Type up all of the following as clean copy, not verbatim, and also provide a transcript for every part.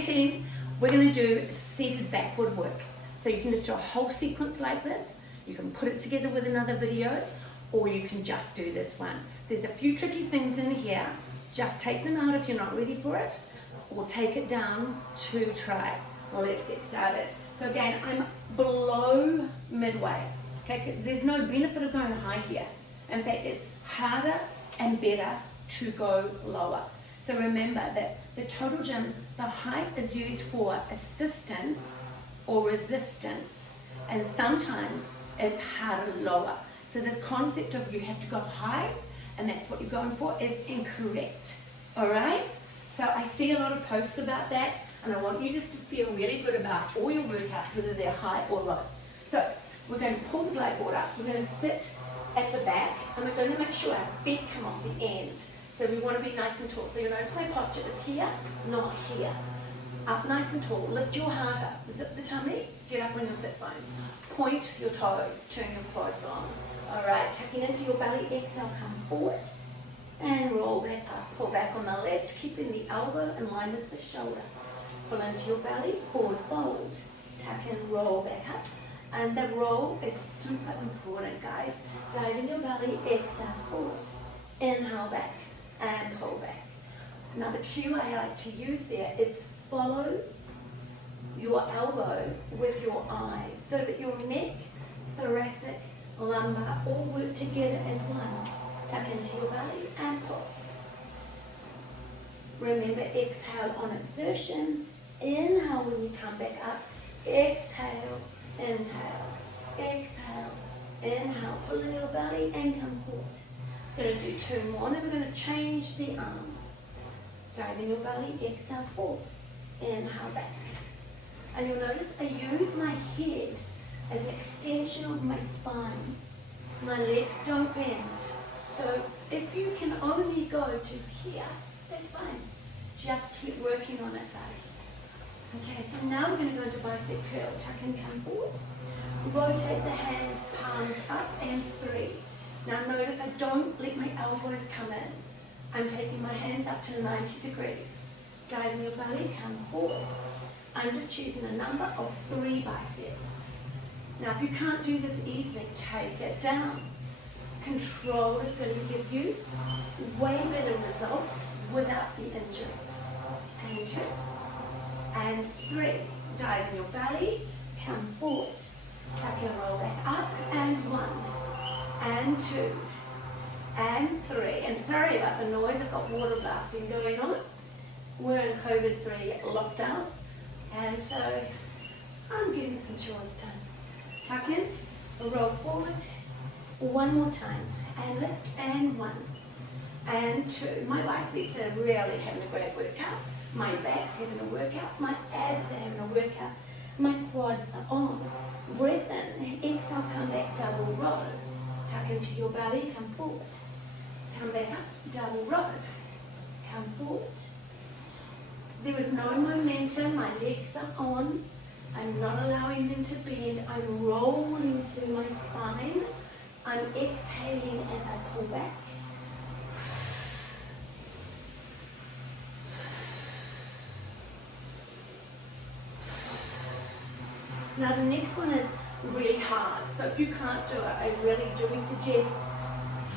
Okay team, we're going to do seated backward work. So you can just do a whole sequence like this, you can put it together with another video, or you can just do this one. There's a few tricky things in here, just take them out if you're not ready for it, or take it down to try. Well, let's get started. So again, I'm below midway. Okay, there's no benefit of going high here. In fact, it's harder and better to go lower. So remember that the total gym, the height is used for assistance or resistance, and sometimes it's harder lower. So this concept of you have to go high and that's what you're going for is incorrect. Alright? So I see a lot of posts about that, and I want you just to feel really good about all your workouts, whether they're high or low. So we're going to pull the blackboard up, we're going to sit at the back, and we're going to make sure our feet come off the end. So we want to be nice and tall. So you'll notice my posture is here, not here. Up nice and tall, lift your heart up, zip the tummy, get up on your sit bones. Point your toes, turn your quads on. Alright, tucking into your belly, exhale, come forward. And roll back up, pull back on the left, keeping the elbow in line with the shoulder. Pull into your belly, forward fold. Tuck and roll back up. And the roll is super important, guys. Dive in your belly, exhale forward. Inhale back and pull back. Now the cue I like to use there is follow your elbow with your eyes so that your neck, thoracic, lumbar all work together as one. Tuck into your belly and pull. Remember, exhale on exertion. Inhale when you come back up. Exhale, inhale, exhale, inhale. Pull in your belly and come forward. We're going to do two more, and then we're going to change the arms. Dive in your belly, exhale forward. Inhale back. And you'll notice I use my head as an extension of my spine. My legs don't bend. So if you can only go to here, that's fine. Just keep working on it, guys. Okay, so now we're going to go into bicep curl. Tuck and come forward. Rotate the hands, palms up and 3. Now notice I don't let my elbows come in. I'm taking my hands up to 90 degrees. Dive in your belly, come forward. I'm just choosing a number of 3 biceps. Now if you can't do this easily, take it down. Control is going to give you way better results without the injuries. And 2. And 3. Dive in your belly, come forward. Tuck and roll back up, and 1. And 2. And 3. And sorry about the noise, I've got water blasting going on. We're in COVID-3 lockdown, and so I'm getting some chores done. Tuck in, roll forward, 1 more time, and lift, and 1. And 2. My biceps are really having a great workout. My back's having a workout. My abs are having a workout. My quads are on. Breath in, exhale, come back, double row. Tuck into your belly, come forward. Come back up, double row. Come forward. There is no momentum, my legs are on. I'm not allowing them to bend. I'm rolling through my spine. I'm exhaling as I pull back. Now the next one is really hard, so if you can't do it, I really do suggest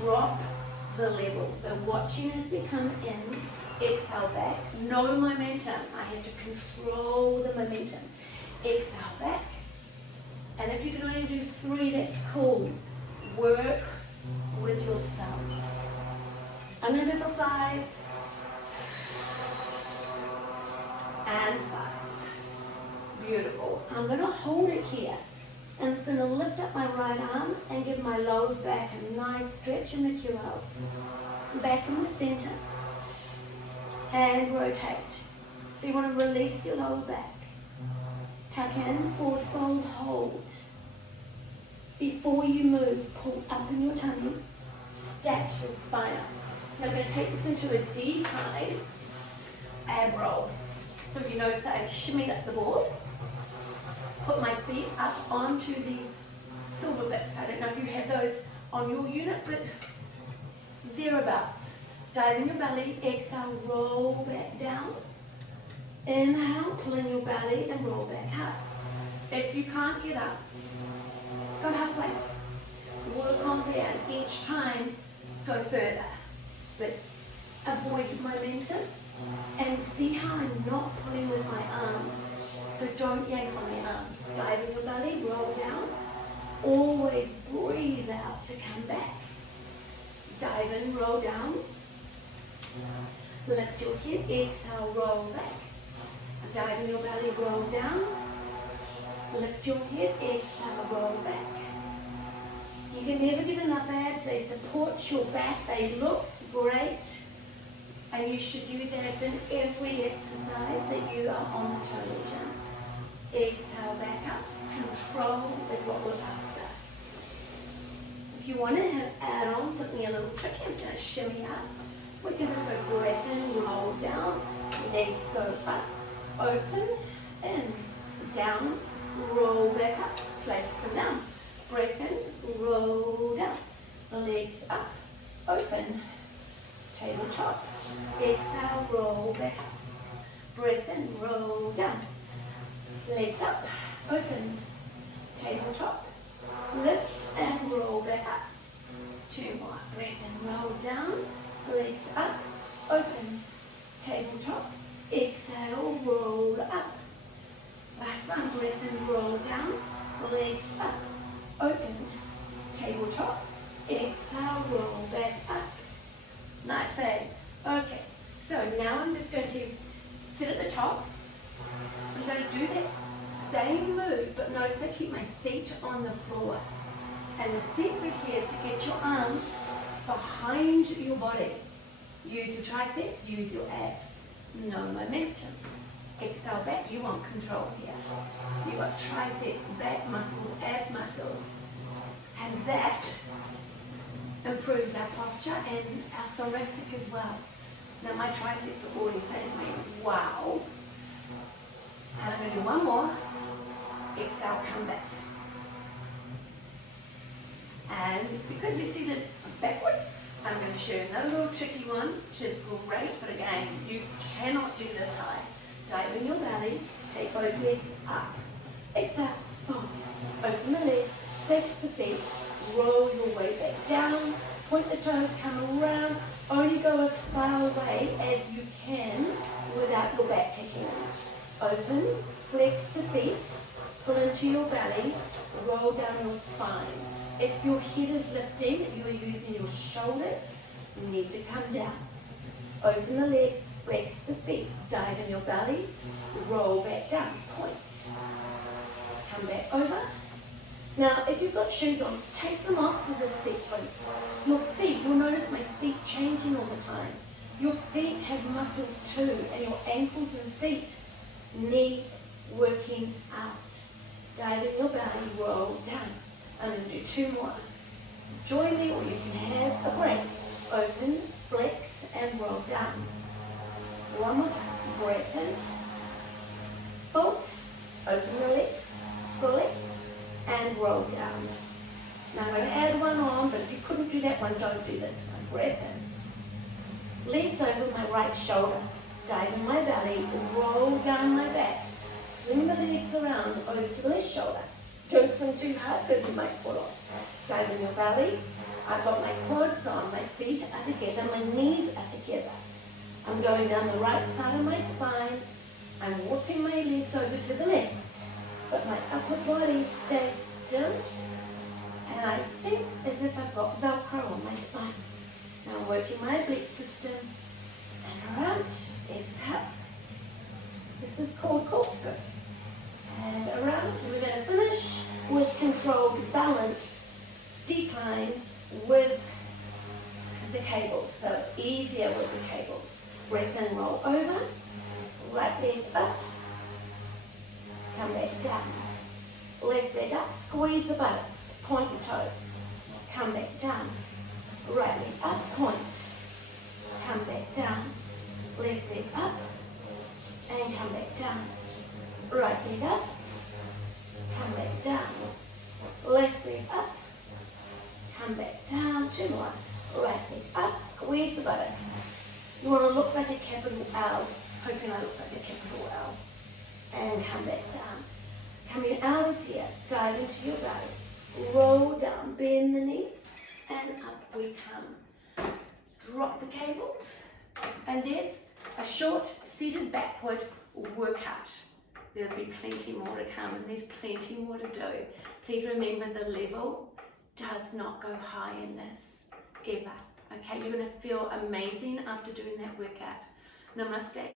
drop the level. So watching as we come in, exhale back, no momentum. I have to control the momentum. Exhale back, and if you can only do 3, that's cool. Work with yourself. I'm going to go 5, and 5. Beautiful. I'm going to hold it here. And I'm going to lift up my right arm and give my lower back a nice stretch in the QL. Back in the center. And rotate. So you want to release your lower back. Tuck in, forward fold, hold. Before you move, pull up in your tummy. Stack your spine up. Now I'm going to take this into a deep high ab roll. So if you notice I shimmied up the board. Put my feet up onto the silver bits. I don't know if you have those on your unit, but thereabouts. Dive in your belly, exhale, roll back down. Inhale, pull in your belly and roll back up. If you can't get up, go halfway. Work on that each time, go further. But avoid momentum and see how I'm not pulling with my arms. So don't yank on my arms. Dive in your belly, roll down. Always breathe out to come back. Dive in, roll down. Lift your head, exhale, roll back. Dive in your belly, roll down. Lift your head, exhale, roll back. You can never get enough abs. They support your back. They look great. And you should use abs in every exercise that you are on television. Exhale back up. Control is what we're after. If you want to add on something a little tricky, I'm going to shimmy up. We can just go breath in, roll down. Legs go up, open, in, down, roll back up, place them down. Breath in, roll down. Legs up, open, tabletop. Exhale, roll back up. Breath in, roll down. Legs up, open, tabletop. Lift and roll back up. 2 more. Breath in, roll down. Legs up, open, tabletop. Exhale, roll up. Last one, breath in, roll down. Legs up, open, tabletop. Exhale, roll back up. Nice, eh? Okay, so now I'm just going to sit at the top. I'm going to do that same move, but notice I keep my feet on the floor. And the secret here is to get your arms behind your body. Use your triceps, use your abs. No momentum. Exhale back, you want control here. You got triceps, back muscles, ab muscles. And that improves our posture and our thoracic as well. Now my triceps are already saying to me, wow. And I'm going to do one more. Exhale, come back. And because we see this backwards, I'm going to show you another little tricky one, which is great, but again, you cannot do this high. Dive in your belly, take both legs up. Exhale, fold. Open the legs, flex the feet, roll your way back down, point the toes, come around, only go as far away as you can without your back kicking out. Open, flex the feet, pull into your belly, roll down your spine. If your head is lifting, if you are using your shoulders, you need to come down. Open the legs, flex the feet, dive in your belly, roll back down, point. Come back over. Now, if you've got shoes on, take them off for the sequence. Your feet, you'll notice my feet changing all the time. Your feet have muscles too, and your ankles and feet need working out. Dive in your belly, roll down. I'm going to do 2 more. Join me or you can have a break. Open, flex, and roll down. One more time. Breath in. Fold. Open the legs, flex, and roll down. Now I'm going to add one on, but if you couldn't do that one, don't do this one. Breath in. Legs over my right shoulder. Dive in my belly, roll down my back. Swing the legs around over the left shoulder. Don't swing too hard because you might fall off. Dive in your belly. I've got my quads on, my feet are together, my knees are together. I'm going down the right side of my spine. I'm walking my legs over to the left. But my upper body stays still. And I think as if I've got Velcro on my spine. Now I'm working my oblique system. And around. Exhale. This is called corkscrew. And around, we're going to finish with controlled balance, decline with the cables. So it's easier with the cables. Breath in, roll over, right leg up, come back down. Left leg up, squeeze the buttocks, point your toes, come back down. Right leg up, point, come back down. Left leg up, and come back down. Right leg up, come back down. Left leg up, come back down. 2 more. Right leg up, squeeze the buttock. You want to look like a capital L. hoping I look like a kipper well. And come back down. Coming out of here, dive into your belly. Roll down, bend the knees, and up we come. Drop the cables, and there's a short seated backward workout. There'll be plenty more to come, and there's plenty more to do. Please remember the level does not go high in this, ever. Okay, you're going to feel amazing after doing that workout. Namaste.